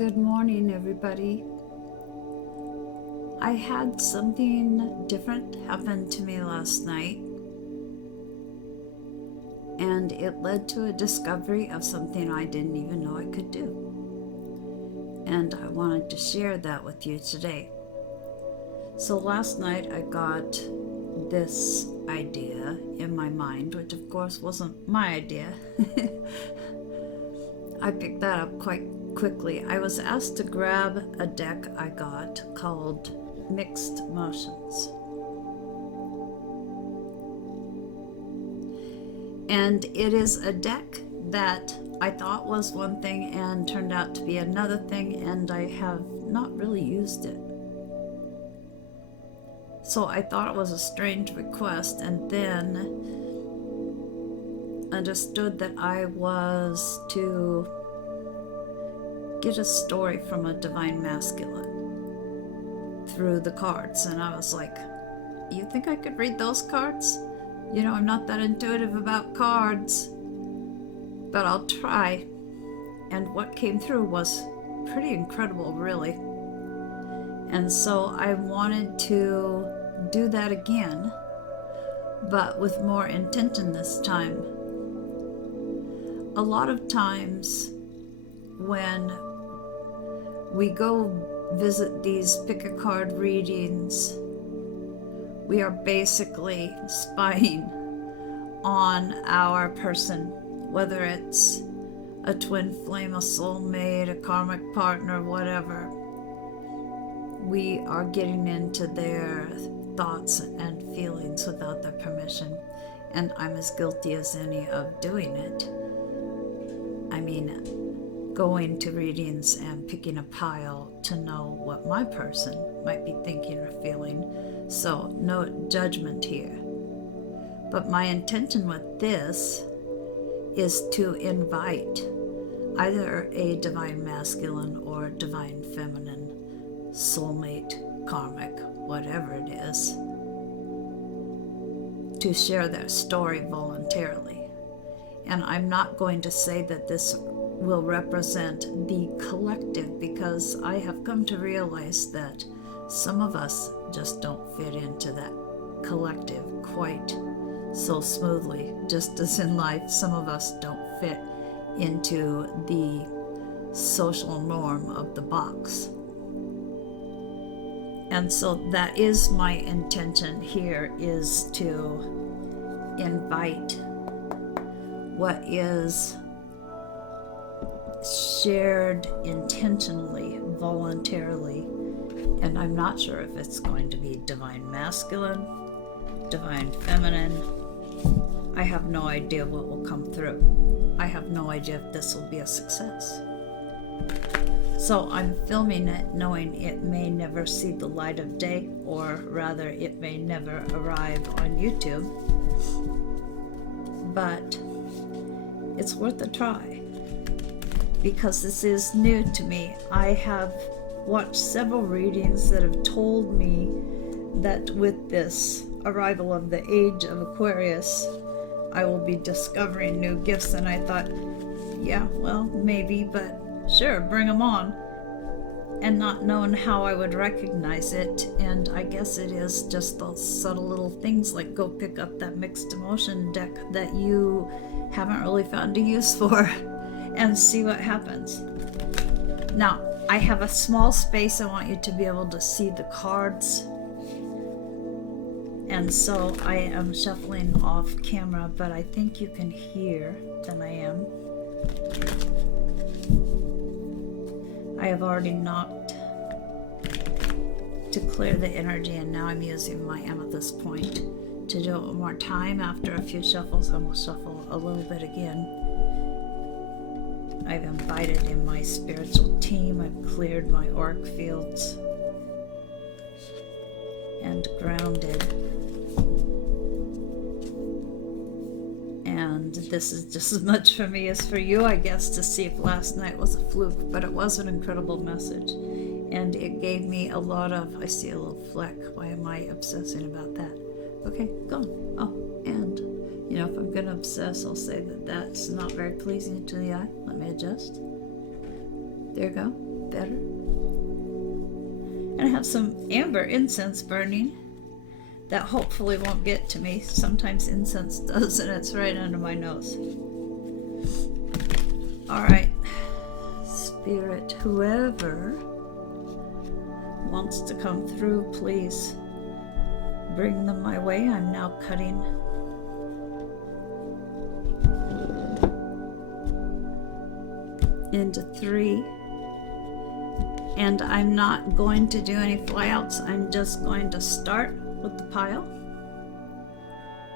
Good morning, everybody. I had something different happen to me last night, and it led to a discovery of something I didn't even know I could do. And I wanted to share that with you today. So last night I got this idea in my mind, which of course wasn't my idea. I picked that up quite quickly. I was asked to grab a deck I got called Mixed Motions. And it is a deck that I thought was one thing and turned out to be another thing, and I have not really used it. So I thought it was a strange request, and then understood that I was to get a story from a divine masculine through the cards. And I was like, you think I could read those cards? You know, I'm not that intuitive about cards, but I'll try. And what came through was pretty incredible, really. And so I wanted to do that again, but with more intention this time. A lot of times when we go visit these pick a card readings, we are basically spying on our person, whether it's a twin flame, a soulmate, a karmic partner, whatever. We are getting into their thoughts and feelings without their permission, and I'm as guilty as any of doing it. I mean, going to readings and picking a pile to know what my person might be thinking or feeling. So no judgment here. But my intention with this is to invite either a divine masculine or divine feminine, soulmate, karmic, whatever it is, to share their story voluntarily. And I'm not going to say that this will represent the collective, because I have come to realize that some of us just don't fit into that collective quite so smoothly. Just as in life, some of us don't fit into the social norm of the box. And so that is my intention here, is to invite what is shared intentionally, voluntarily. And I'm not sure if it's going to be divine masculine, divine feminine. I have no idea what will come through. I have no idea if this will be a success. So I'm filming it knowing it may never see the light of day, or rather it may never arrive on YouTube. But it's worth a try, because this is new to me. I have watched several readings that have told me that with this arrival of the age of Aquarius, I will be discovering new gifts. And I thought, yeah, well, maybe, but sure, bring them on. And not knowing how I would recognize it. And I guess it is just those subtle little things, like go pick up that mixed emotion deck that you haven't really found a use for and see what happens. Now, I have a small space. I want you to be able to see the cards. And so I am shuffling off camera, but I think you can hear that I am. I have already knocked to clear the energy, and now I'm using my amethyst point to do it one more time. After a few shuffles, I will shuffle a little bit again. I've invited in my spiritual team. I've cleared my auric fields and grounded. And this is just as much for me as for you, I guess, to see if last night was a fluke, but it was an incredible message. And it gave me a lot of, I see a little fleck. Why am I obsessing about that? Okay, gone. Oh, and, you know, if I'm going to obsess, I'll say that that's not very pleasing to the eye. Let me adjust. There you go. better. And I have some amber incense burning that hopefully won't get to me. Sometimes incense does, and it's right under my nose. All right, Spirit, whoever wants to come through, please bring them my way. I'm now cutting into 3, and I'm not going to do any flyouts. I'm just going to start with the pile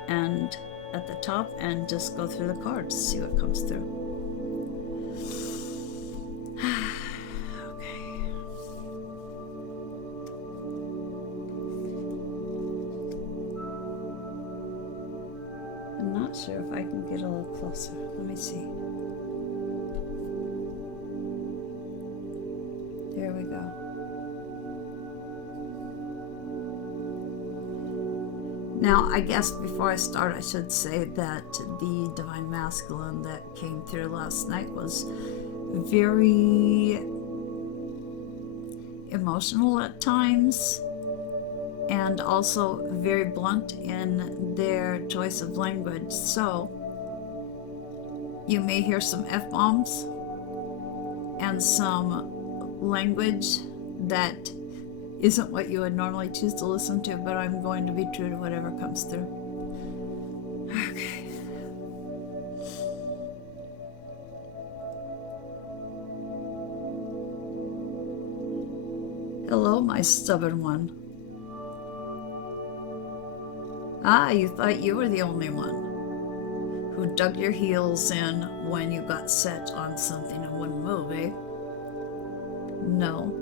and at the top and just go through the cards, see what comes through. Okay. I'm not sure if I can get a little closer. Let me see. There we go. Now, I guess before I start, I should say that the Divine Masculine that came through last night was very emotional at times, and also very blunt in their choice of language. So, you may hear some F-bombs and some language that isn't what you would normally choose to listen to, but I'm going to be true to whatever comes through. Okay. Hello, my stubborn one. Ah, you thought you were the only one who dug your heels in when you got set on something and wouldn't move, eh? No.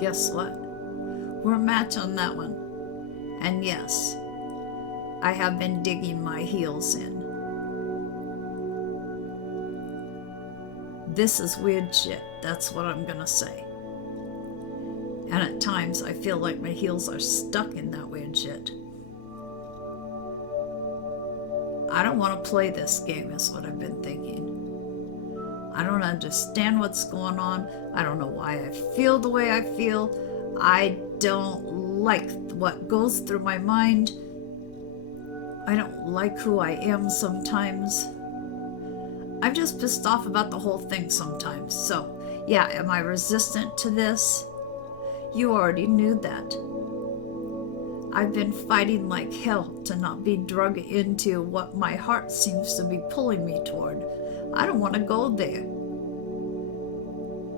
Guess what? We're a match on that one. And yes, I have been digging my heels in. This is weird shit. That's what I'm gonna say. And at times I feel like my heels are stuck in that weird shit. I don't want to play this game, is what I've been thinking. I don't understand what's going on. I don't know why I feel the way I feel. I don't like what goes through my mind. I don't like who I am sometimes. I'm just pissed off about the whole thing sometimes. So, yeah, am I resistant to this? You already knew that. I've been fighting like hell to not be dragged into what my heart seems to be pulling me toward. I don't want to go there.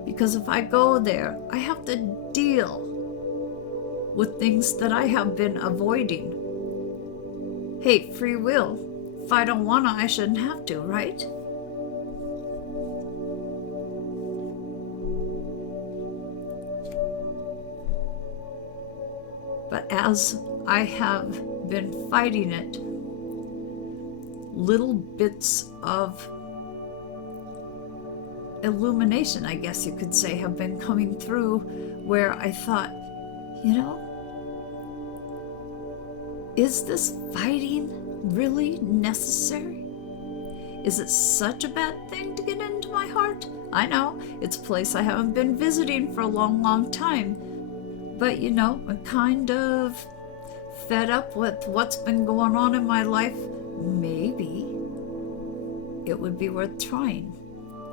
Because if I go there, I have to deal with things that I have been avoiding. Hey, free will. If I don't want to, I shouldn't have to, right? But as I have been fighting it, little bits of illumination, I guess you could say, have been coming through where I thought, you know, is this fighting really necessary? Is it such a bad thing to get into my heart? I know, it's a place I haven't been visiting for a long, long time. But, you know, I'm kind of fed up with what's been going on in my life. Maybe it would be worth trying.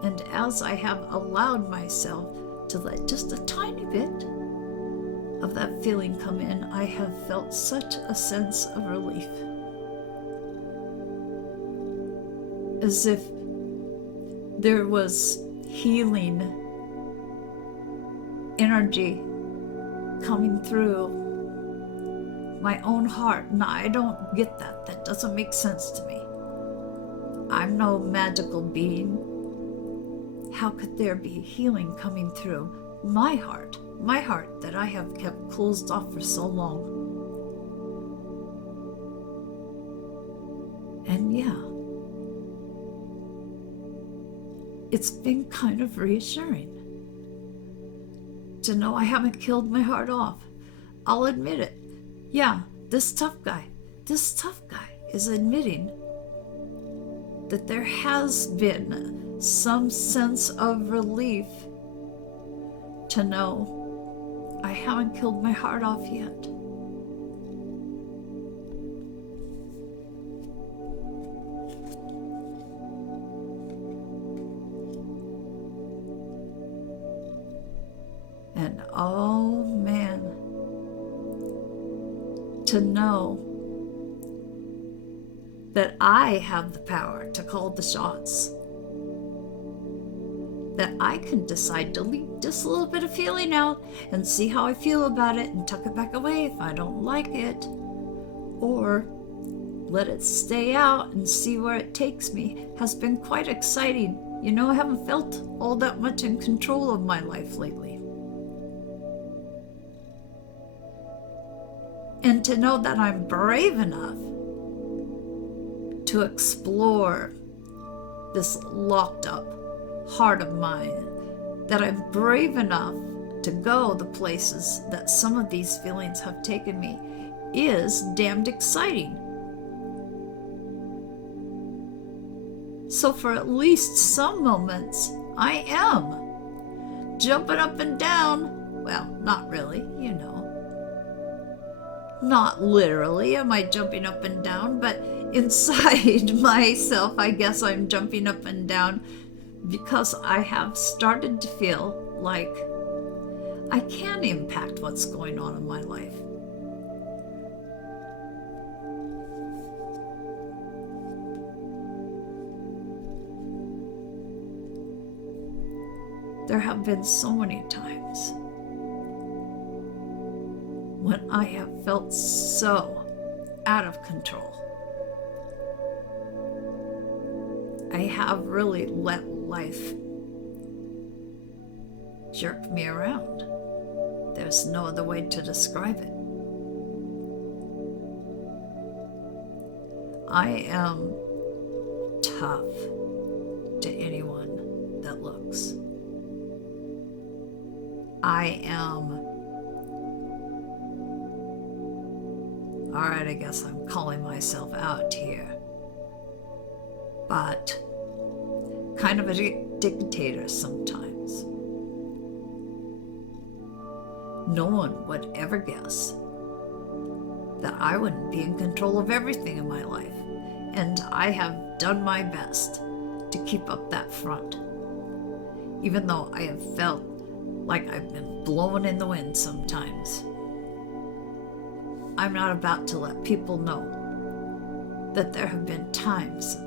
And as I have allowed myself to let just a tiny bit of that feeling come in, I have felt such a sense of relief. As if there was healing energy coming through my own heart. Now, I don't get that. That doesn't make sense to me. I'm no magical being. How could there be healing coming through my heart that I have kept closed off for so long? And yeah, it's been kind of reassuring to know I haven't killed my heart off. I'll admit it. Yeah, this tough guy is admitting that there has been some sense of relief to know I haven't killed my heart off yet. And oh man, to know that I have the power to call the shots. That I can decide to leave just a little bit of feeling out and see how I feel about it and tuck it back away if I don't like it. Or let it stay out and see where it takes me has been quite exciting. You know, I haven't felt all that much in control of my life lately. And to know that I'm brave enough to explore this locked up heart of mine, that I'm brave enough to go the places that some of these feelings have taken me, is damned exciting. So for at least some moments, I am jumping up and down. Well, not really, you know. Not literally am I jumping up and down, but inside myself, I guess I'm jumping up and down because I have started to feel like I can impact what's going on in my life. There have been so many times when I have felt so out of control. I have really let life jerk me around. There's no other way to describe it. I am tough to anyone that looks. I am, all right, I guess I'm calling myself out here, but kind of a dictator sometimes. No one would ever guess that I wouldn't be in control of everything in my life, and I have done my best to keep up that front, even though I have felt like I've been blowing in the wind sometimes. I'm not about to let people know that there have been times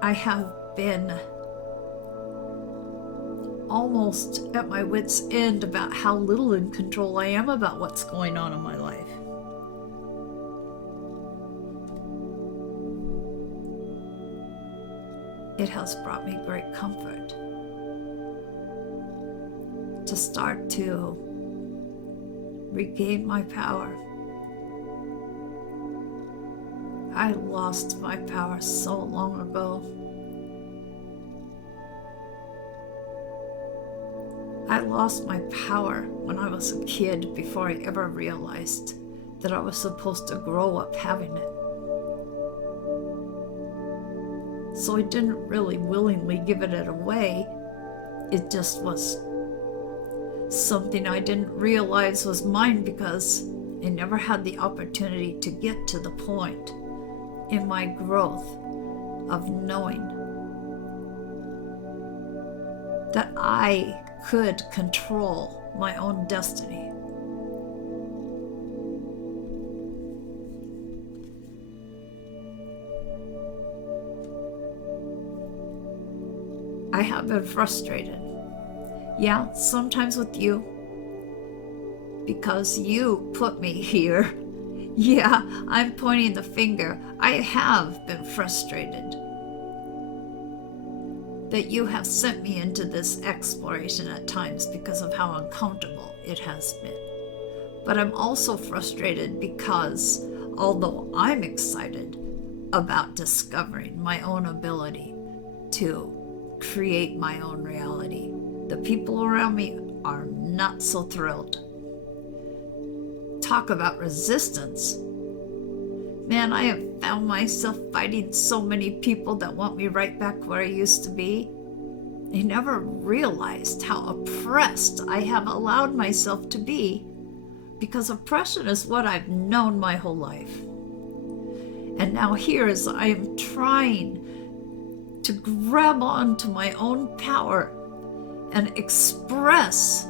I have been almost at my wit's end about how little in control I am about what's going on in my life. It has brought me great comfort to start to regain my power. I lost my power so long ago. I lost my power when I was a kid before I ever realized that I was supposed to grow up having it. So I didn't really willingly give it away. It just was something I didn't realize was mine because I never had the opportunity to get to the point in my growth of knowing that I could control my own destiny. I have been frustrated. Yeah, sometimes with you, because you put me here. Yeah, I'm pointing the finger. I have been frustrated that you have sent me into this exploration at times because of how uncomfortable it has been. But I'm also frustrated because although I'm excited about discovering my own ability to create my own reality, the people around me are not so thrilled. Talk about resistance. Man, I have found myself fighting so many people that want me right back where I used to be. I never realized how oppressed I have allowed myself to be, because oppression is what I've known my whole life. And now here, as I am trying to grab onto my own power and express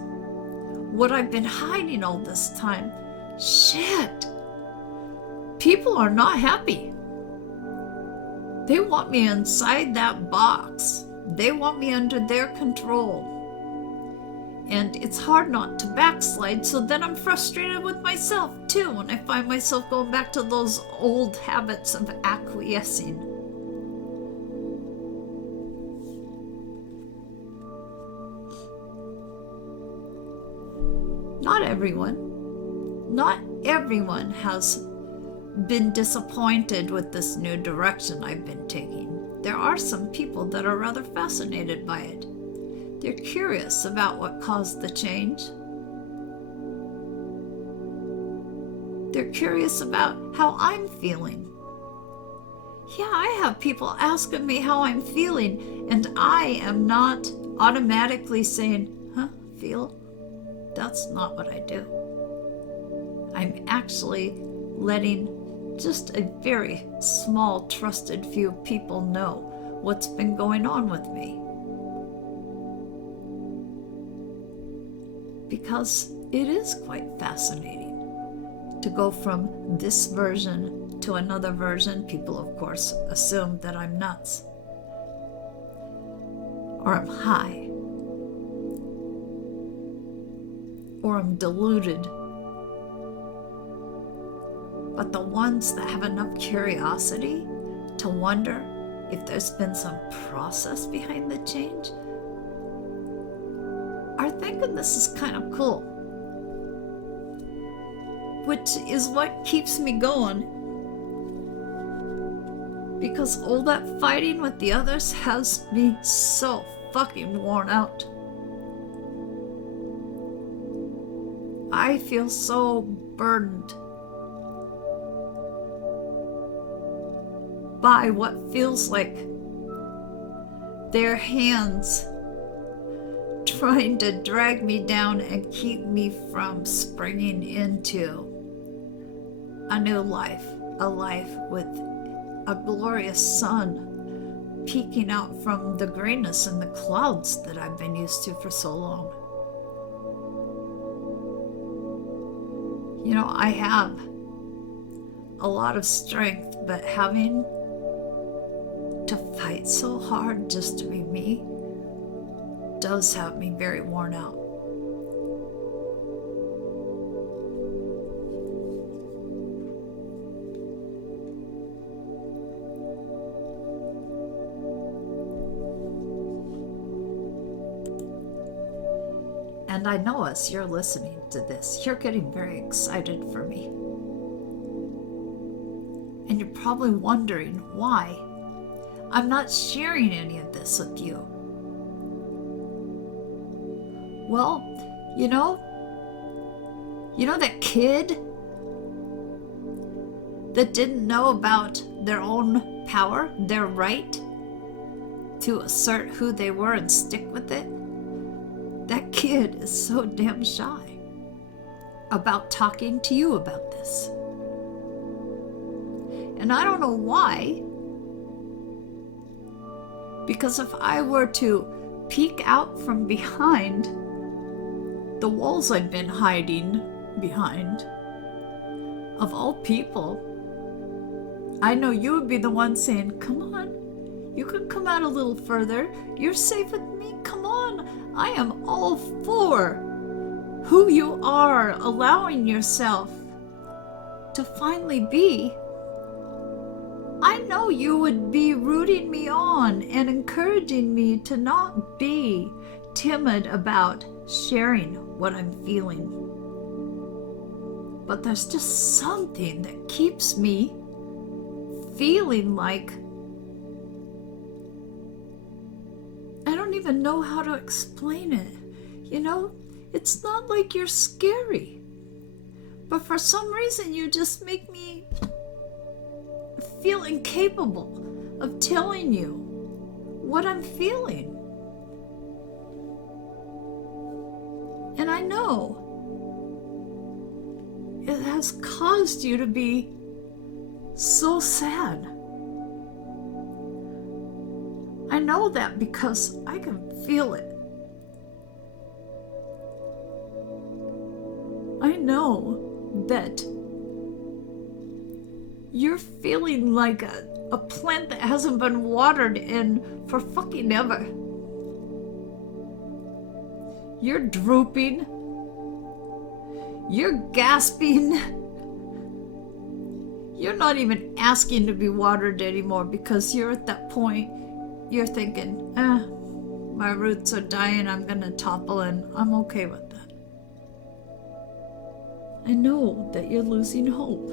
what I've been hiding all this time, shit, people are not happy. They want me inside that box. They want me under their control. And it's hard not to backslide, so then I'm frustrated with myself too when I find myself going back to those old habits of acquiescing. Not everyone has been disappointed with this new direction I've been taking. There are some people that are rather fascinated by it. They're curious about what caused the change. They're curious about how I'm feeling. Yeah, I have people asking me how I'm feeling, and I am not automatically saying, feel? That's not what I do. I'm actually letting just a very small, trusted few people know what's been going on with me. Because it is quite fascinating to go from this version to another version. People, of course, assume that I'm nuts or I'm high or I'm deluded. But the ones that have enough curiosity to wonder if there's been some process behind the change are thinking this is kind of cool. Which is what keeps me going. Because all that fighting with the others has me so fucking worn out. I feel so burdened by what feels like their hands trying to drag me down and keep me from springing into a new life, a life with a glorious sun peeking out from the grayness and the clouds that I've been used to for so long. You know, I have a lot of strength, but having to fight so hard just to be me does have me very worn out. And I know as you're listening to this, you're getting very excited for me. And you're probably wondering why I'm not sharing any of this with you. Well, you know that kid that didn't know about their own power, their right to assert who they were and stick with it? That kid is so damn shy about talking to you about this. And I don't know why, because if I were to peek out from behind the walls I've been hiding behind, of all people, I know you would be the one saying, come on, you could come out a little further. You're safe with me. Come on. I am all for who you are, allowing yourself to finally be. I know you would be rooting me on and encouraging me to not be timid about sharing what I'm feeling. But there's just something that keeps me feeling like I don't even know how to explain it. You know, it's not like you're scary, but for some reason you just make me feel incapable of telling you what I'm feeling. And I know it has caused you to be so sad. I know that because I can feel it. I know that you're feeling like a plant that hasn't been watered in for fucking ever. You're drooping. You're gasping. You're not even asking to be watered anymore because you're at that point, you're thinking, my roots are dying, I'm gonna topple, and I'm okay with that. I know that you're losing hope.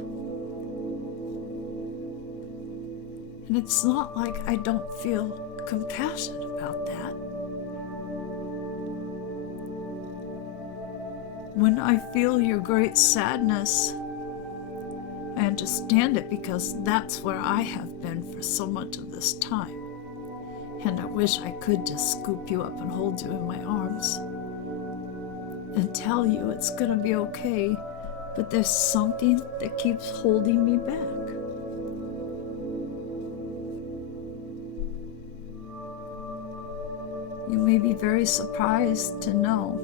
And it's not like I don't feel compassion about that. When I feel your great sadness, I understand it because that's where I have been for so much of this time. And I wish I could just scoop you up and hold you in my arms and tell you it's gonna be okay, but there's something that keeps holding me back. You may be very surprised to know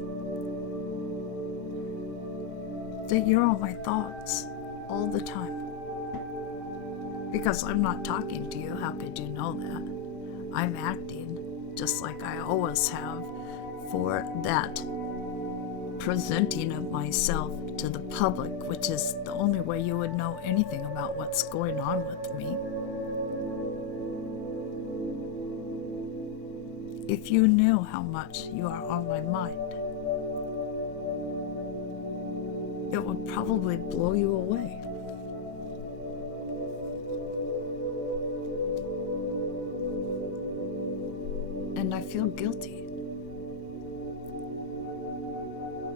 that you're on my thoughts all the time. Because I'm not talking to you, how could you know that? I'm acting just like I always have for that presenting of myself to the public, which is the only way you would know anything about what's going on with me. If you knew how much you are on my mind, it would probably blow you away. And I feel guilty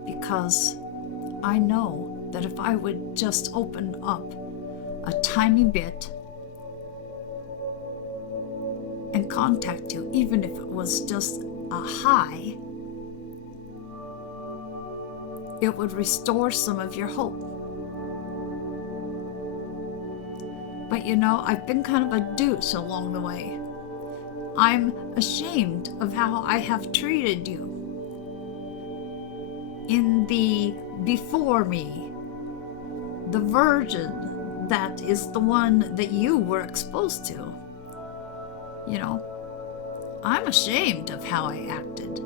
because I know that if I would just open up a tiny bit and contact you, even if it was just a hi, it would restore some of your hope. But you know, I've been kind of a douche along the way. I'm ashamed of how I have treated you in the before me, the version that is the one that you were exposed to. You know, I'm ashamed of how I acted.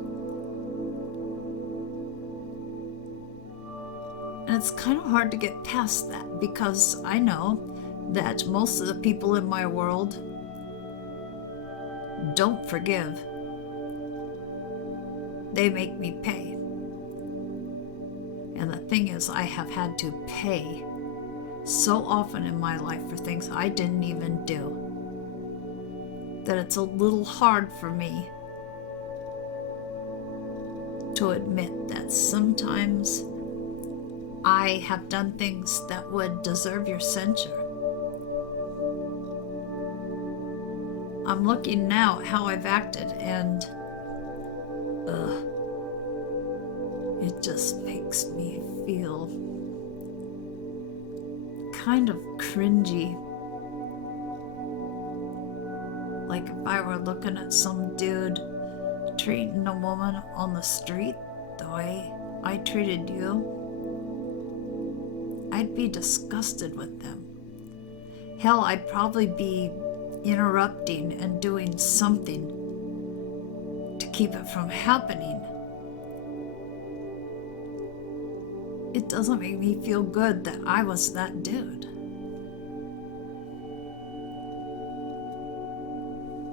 And it's kind of hard to get past that because I know that most of the people in my world don't forgive. They make me pay. And the thing is, I have had to pay so often in my life for things I didn't even do that it's a little hard for me to admit that sometimes I have done things that would deserve your censure. I'm looking now at how I've acted, and it just makes me feel kind of cringy. Like if I were looking at some dude treating a woman on the street the way I treated you, I'd be disgusted with them. Hell, I'd probably be interrupting and doing something to keep it from happening. It doesn't make me feel good that I was that dude.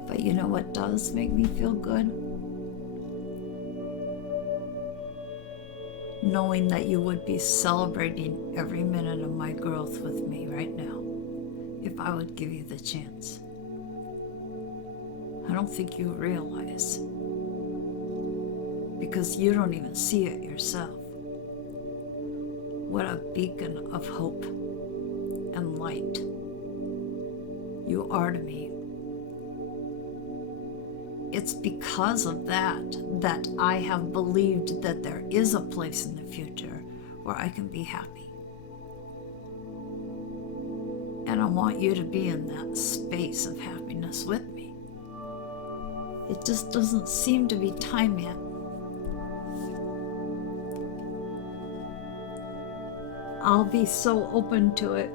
But you know what does make me feel good? Knowing that you would be celebrating every minute of my growth with me right now, if I would give you the chance. I don't think you realize, because you don't even see it yourself, what a beacon of hope and light you are to me. it's because of that I have believed that there is a place in the future where I can be happy. And I want you to be in that space of happiness with me. It just doesn't seem to be time yet. I'll be so open to it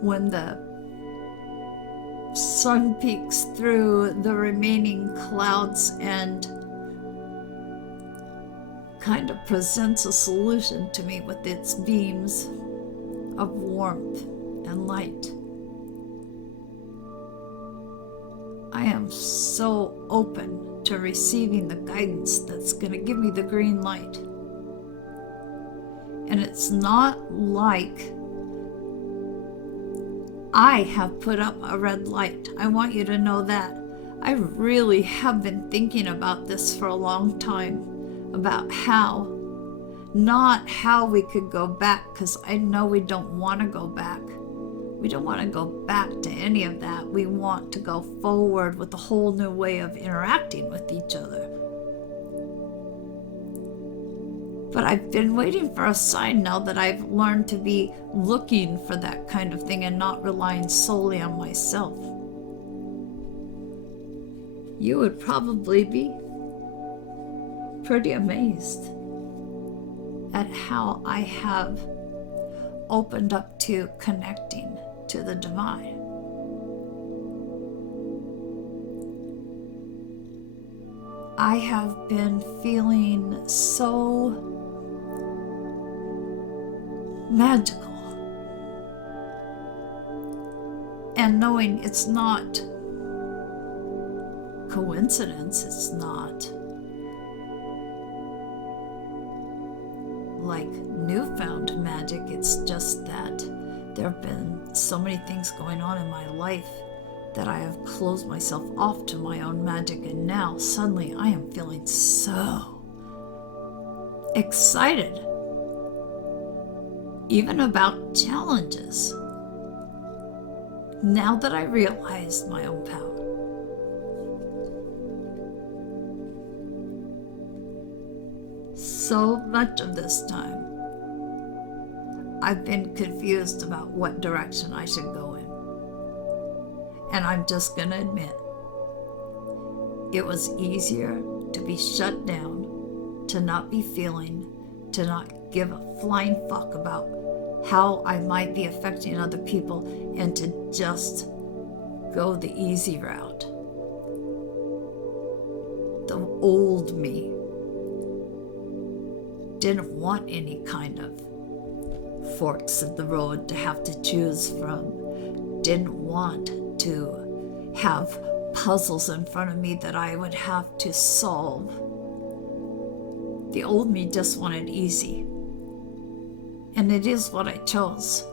when the sun peeks through the remaining clouds and kind of presents a solution to me with its beams of warmth and light. I am so open to receiving the guidance that's going to give me the green light. And it's not like I have put up a red light. I want you to know that. I really have been thinking about this for a long time, about how, not how we could go back, because I know we don't want to go back. We don't want to go back to any of that. We want to go forward with a whole new way of interacting with each other. But I've been waiting for a sign now that I've learned to be looking for that kind of thing and not relying solely on myself. You would probably be pretty amazed at how I have opened up to connecting to the divine. I have been feeling so magical, and knowing it's not coincidence, it's not like newfound magic, it's just that there have been so many things going on in my life that I have closed myself off to my own magic, and now suddenly I am feeling so excited, even about challenges, now that I realized my own power. So much of this time, I've been confused about what direction I should go in. And I'm just going to admit, it was easier to be shut down, to not be feeling, to not give a flying fuck about how I might be affecting other people, and to just go the easy route. The old me didn't want any kind of forks in the road to have to choose from, didn't want to have puzzles in front of me that I would have to solve. The old me just wanted easy. And it is what I chose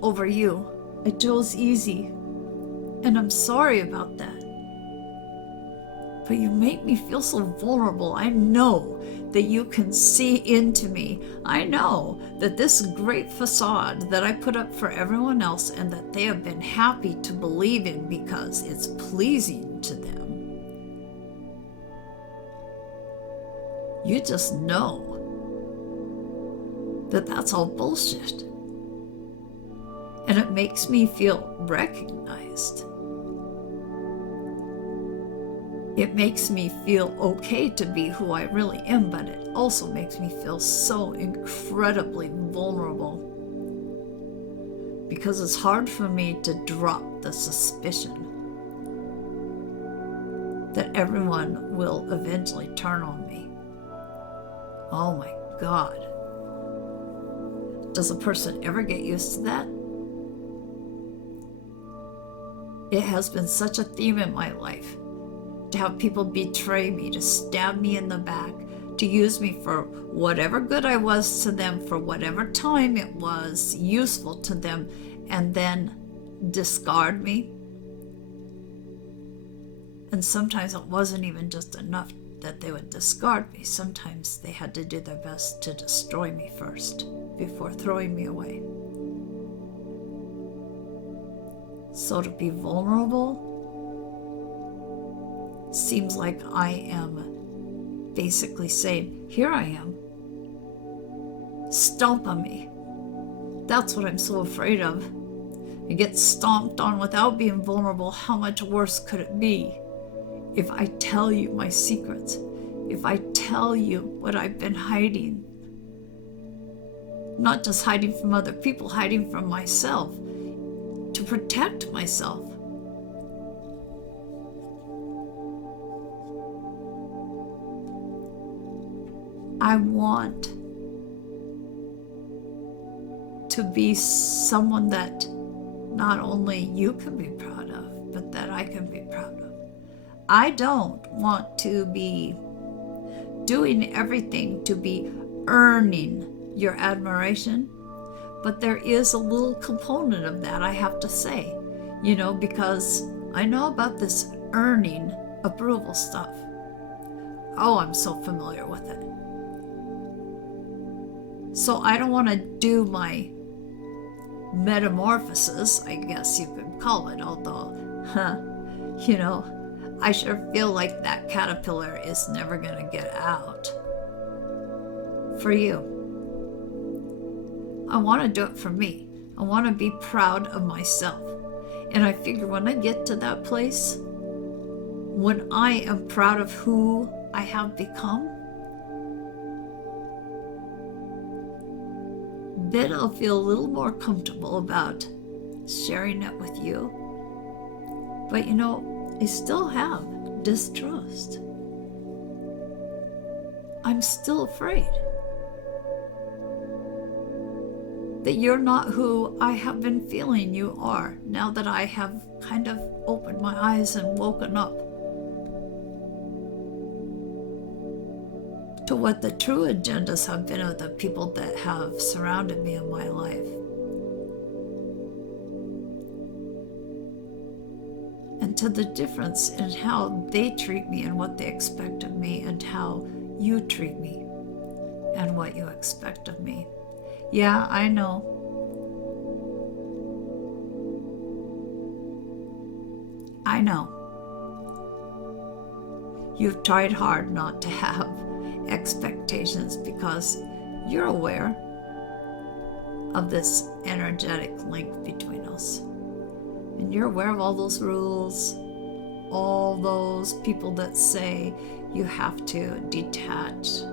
over you. I chose easy. And I'm sorry about that. But you make me feel so vulnerable. I know that you can see into me. I know that this great facade that I put up for everyone else and that they have been happy to believe in because it's pleasing to them. You just know that that's all bullshit. And it makes me feel recognized. It makes me feel okay to be who I really am, but it also makes me feel so incredibly vulnerable. Because it's hard for me to drop the suspicion that everyone will eventually turn on me. Oh my God. Does a person ever get used to that? It has been such a theme in my life to have people betray me, to stab me in the back, to use me for whatever good I was to them, for whatever time it was useful to them, and then discard me. And sometimes it wasn't even just enough that they would discard me. Sometimes they had to do their best to destroy me first before throwing me away. So to be vulnerable seems like I am basically saying, here I am. Stomp on me. That's what I'm so afraid of. You get stomped on without being vulnerable. How much worse could it be if I tell you my secrets? If I tell you what I've been hiding? Not just hiding from other people, hiding from myself to protect myself. I want to be someone that not only you can be proud of, but that I can be proud of. I don't want to be doing everything to be earning your admiration, but there is a little component of that, I have to say, because I know about this earning approval stuff. Oh, I'm so familiar with it. So I don't want to do my metamorphosis, I guess you could call it, although, I sure feel like that caterpillar is never going to get out. For you. I want to do it for me. I want to be proud of myself. And I figure when I get to that place, when I am proud of who I have become, then I'll feel a little more comfortable about sharing it with you. But I still have distrust. I'm still afraid that you're not who I have been feeling you are, now that I have kind of opened my eyes and woken up to what the true agendas have been of the people that have surrounded me in my life. And to the difference in how they treat me and what they expect of me, and how you treat me and what you expect of me. Yeah, I know. I know. You've tried hard not to have expectations because you're aware of this energetic link between us. And you're aware of all those rules, all those people that say you have to detach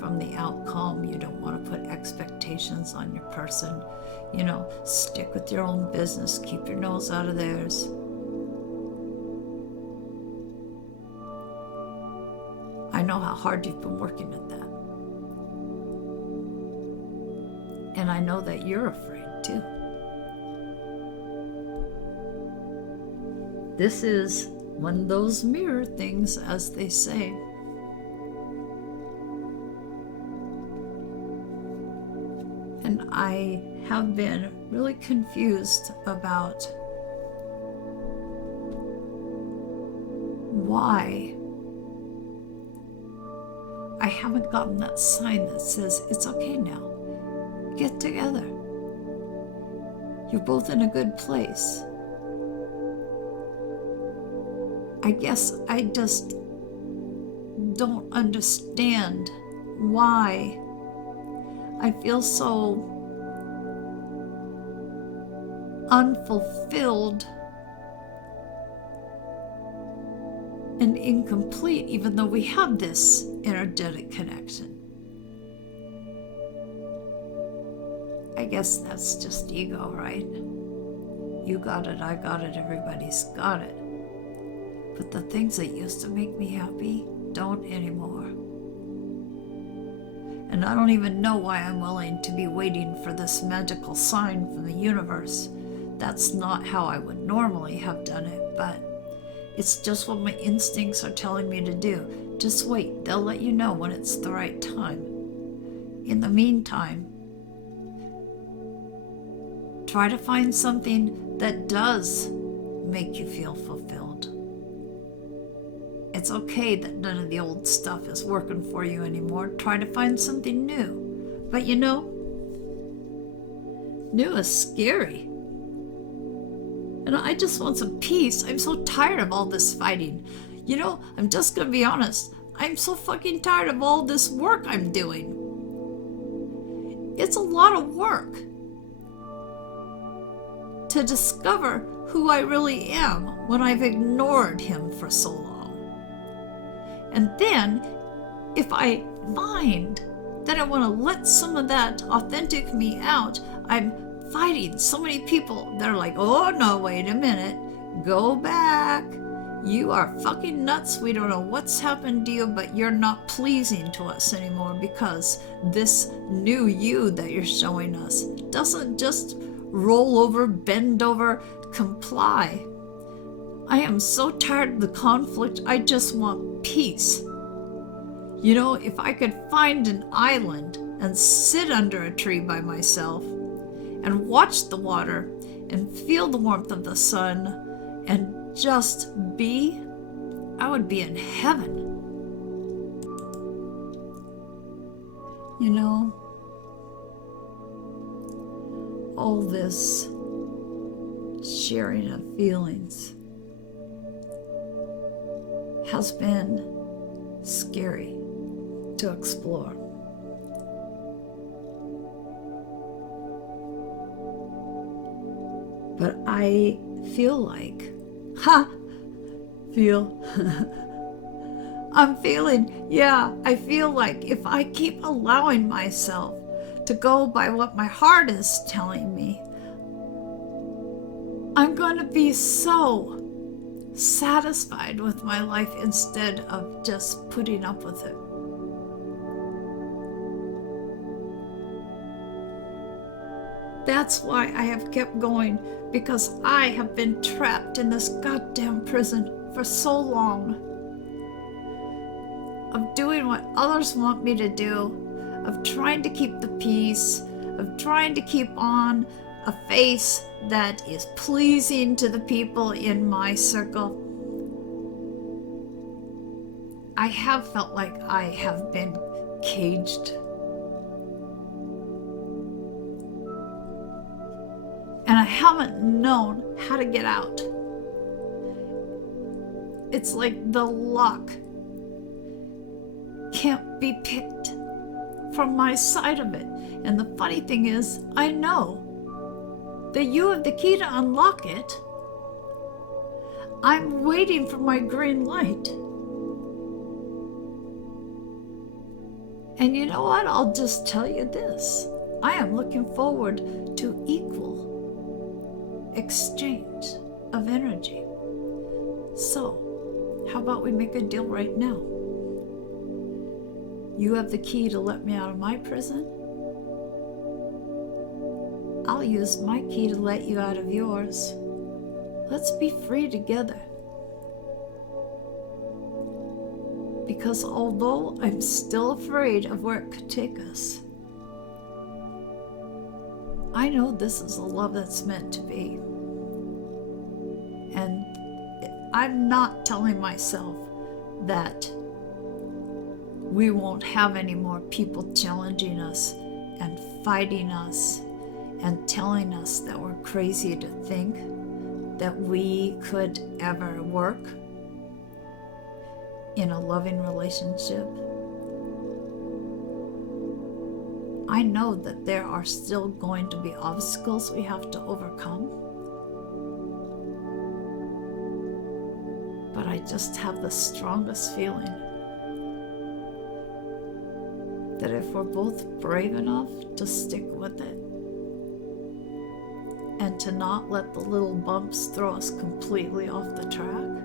from the outcome. You don't want to put expectations on your person. Stick with your own business. Keep your nose out of theirs. I know how hard you've been working at that. And I know that you're afraid too. This is one of those mirror things, as they say. And I have been really confused about why I haven't gotten that sign that says, it's okay now. Get together. You're both in a good place. I guess I just don't understand why I feel so unfulfilled and incomplete, even though we have this energetic connection. I guess that's just ego, right? You got it, I got it, everybody's got it. But the things that used to make me happy don't anymore. And I don't even know why I'm willing to be waiting for this magical sign from the universe. That's not how I would normally have done it, but it's just what my instincts are telling me to do. Just wait, they'll let you know when it's the right time. In the meantime, try to find something that does make you feel fulfilled. It's okay that none of the old stuff is working for you anymore. Try to find something new. But new is scary. And I just want some peace. I'm so tired of all this fighting. You know, I'm just gonna be honest. I'm so fucking tired of all this work I'm doing. It's a lot of work to discover who I really am when I've ignored him for so long. And then, if I find that I want to let some of that authentic me out, I'm fighting so many people that are like, oh no, wait a minute, go back. You are fucking nuts. We don't know what's happened to you, but you're not pleasing to us anymore because this new you that you're showing us doesn't just roll over, bend over, comply. I am so tired of the conflict. I just want peace. You know, if I could find an island and sit under a tree by myself and watch the water and feel the warmth of the sun and just be, I would be in heaven. You know, all this sharing of feelings has been scary to explore. But I feel like, I feel like if I keep allowing myself to go by what my heart is telling me, I'm going to be so satisfied with my life instead of just putting up with it. That's why I have kept going, because I have been trapped in this goddamn prison for so long, of doing what others want me to do, of trying to keep the peace, of trying to keep on a face that is pleasing to the people in my circle. I have felt like I have been caged. And I haven't known how to get out. It's like the lock can't be picked from my side of it. And the funny thing is, I know that you have the key to unlock it. I'm waiting for my green light. And you know what? I'll just tell you this. I am looking forward to equal exchange of energy. So, how about we make a deal right now? You have the key to let me out of my prison. I'll use my key to let you out of yours. Let's be free together. Because although I'm still afraid of where it could take us, I know this is a love that's meant to be. And I'm not telling myself that we won't have any more people challenging us and fighting us and telling us that we're crazy to think that we could ever work in a loving relationship. I know that there are still going to be obstacles we have to overcome, but I just have the strongest feeling that if we're both brave enough to stick with it and to not let the little bumps throw us completely off the track,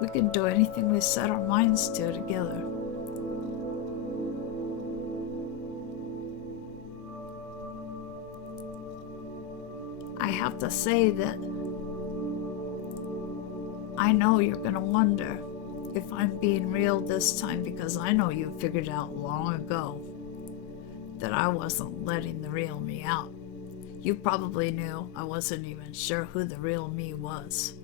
we can do anything we set our minds to together. I have to say that I know you're going to wonder if I'm being real this time, because I know you figured out long ago that I wasn't letting the real me out. You probably knew I wasn't even sure who the real me was.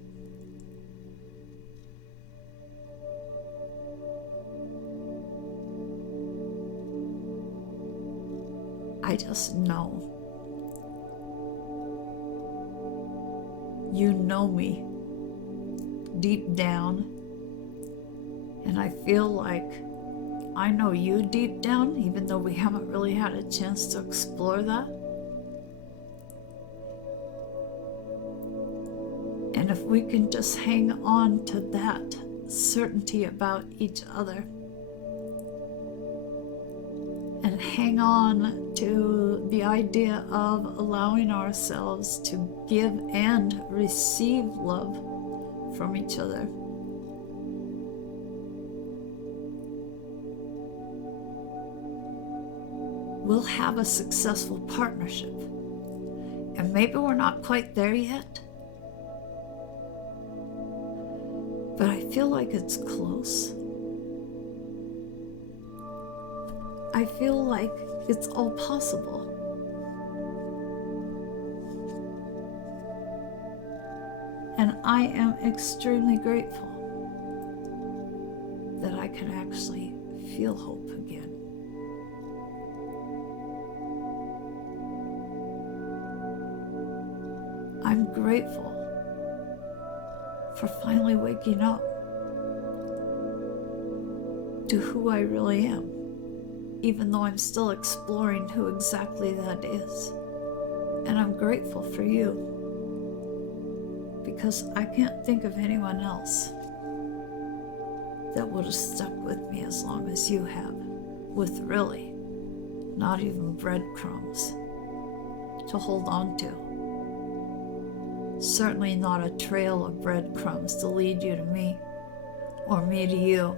I just know you know me deep down, and I feel like I know you deep down, even though we haven't really had a chance to explore that. And if we can just hang on to that certainty about each other, and hang on to the idea of allowing ourselves to give and receive love from each other, we'll have a successful partnership. And maybe we're not quite there yet, but I feel like it's close. I feel like it's all possible. And I am extremely grateful that I can actually feel hope again. I'm grateful for finally waking up to who I really am, even though I'm still exploring who exactly that is. And I'm grateful for you, because I can't think of anyone else that would have stuck with me as long as you have, with really not even breadcrumbs to hold on to. Certainly not a trail of breadcrumbs to lead you to me, or me to you.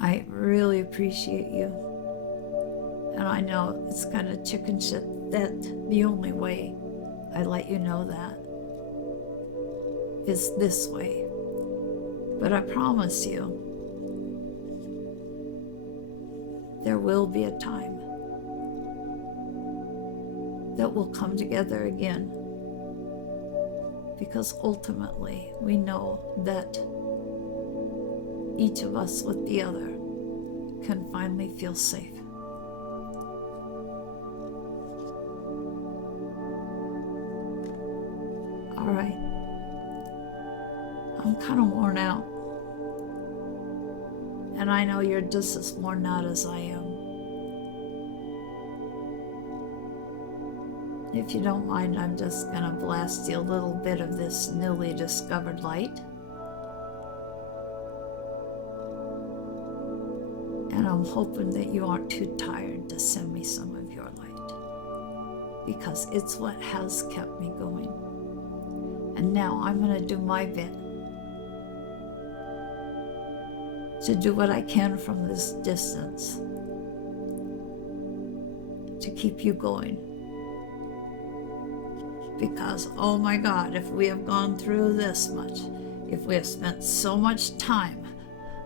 I really appreciate you. And I know it's kind of chicken shit that the only way I let you know that is this way. But I promise you, there will be a time that we'll come together again, because ultimately we know that each of us with the other can finally feel safe. All right, I'm kind of worn out, and I know you're just as worn out as I am. If you don't mind, I'm just gonna blast you a little bit of this newly discovered light. And I'm hoping that you aren't too tired to send me some of your light, because it's what has kept me going. And now I'm gonna do my bit to do what I can from this distance to keep you going. Because, oh my God, if we have gone through this much, if we have spent so much time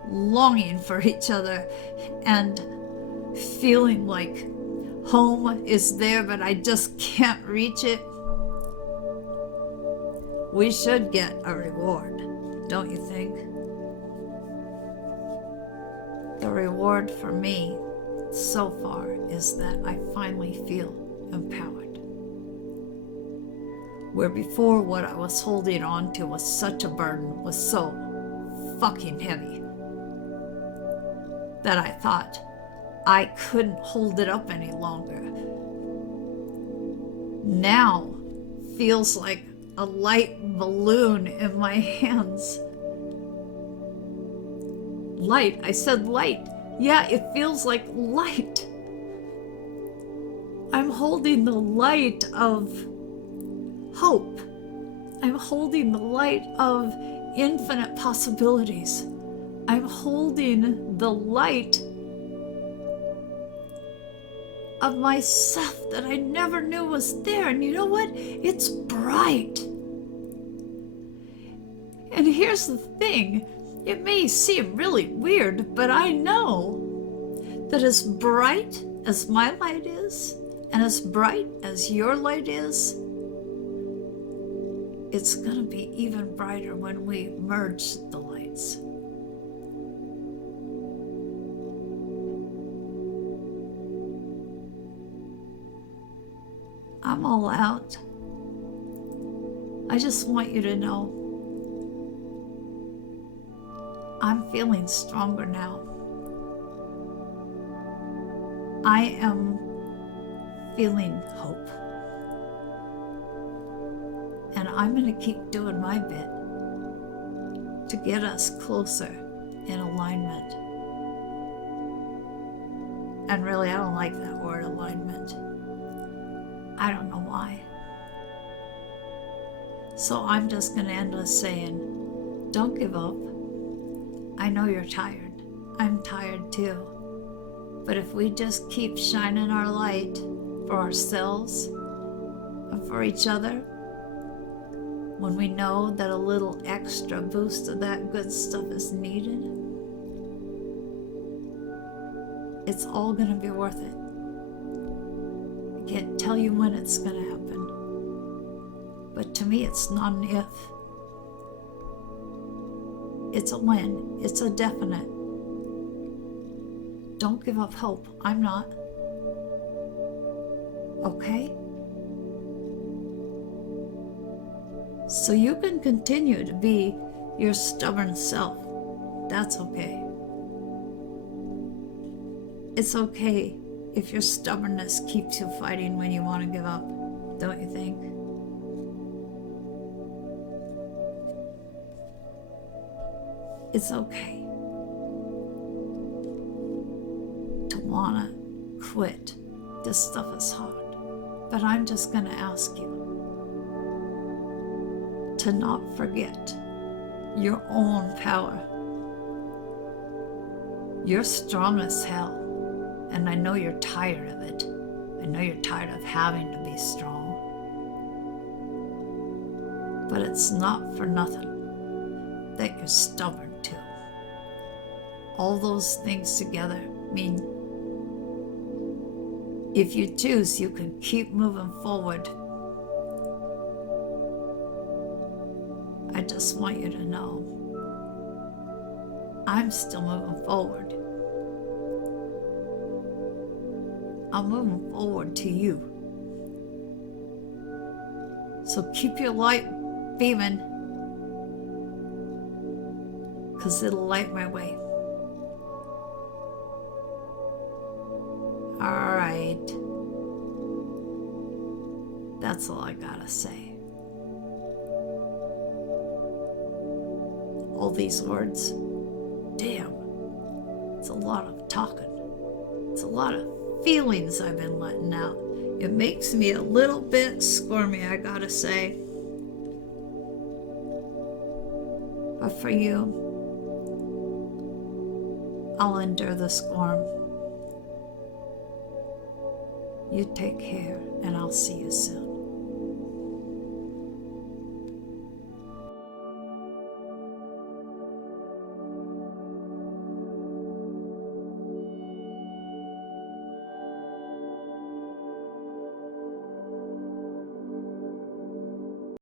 longing for each other and feeling like home is there, but I just can't reach it, we should get a reward, don't you think? The reward for me so far is that I finally feel empowered. Where before what I was holding on to was such a burden, was so fucking heavy, that I thought I couldn't hold it up any longer. Now feels like a light balloon in my hands. Light, I said light. Yeah, it feels like light. I'm holding the light of hope. I'm holding the light of infinite possibilities. I'm holding the light of myself that I never knew was there. And you know what? It's bright. And here's the thing. It may seem really weird, but I know that as bright as my light is, and as bright as your light is, it's going to be even brighter when we merge the lights. I'm all out. I just want you to know I'm feeling stronger now. I am feeling hope. And I'm going to keep doing my bit to get us closer in alignment. And really, I don't like that word, alignment. I don't know why. So I'm just going to end with saying, don't give up. I know you're tired. I'm tired too. But if we just keep shining our light for ourselves and for each other, when we know that a little extra boost of that good stuff is needed, it's all going to be worth it. I can't tell you when it's going to happen, but to me it's not an if. It's a when. It's a definite. Don't give up hope. I'm not. Okay? So you can continue to be your stubborn self. That's okay. It's okay if your stubbornness keeps you fighting when you want to give up, don't you think? It's okay to want to quit. This stuff is hard. But I'm just going to ask you to not forget your own power. You're strong as hell, and I know you're tired of it. I know you're tired of having to be strong. But it's not for nothing that you're stubborn too. All those things together mean if you choose, you can keep moving forward. I just want you to know I'm still moving forward. I'm moving forward to you. So keep your light beaming, because it'll light my way. All right. That's all I gotta say. All these words, damn, it's a lot of talking. It's a lot of feelings I've been letting out. It makes me a little bit squirmy, I gotta say. But for you, I'll endure the squirm. You take care, and I'll see you soon.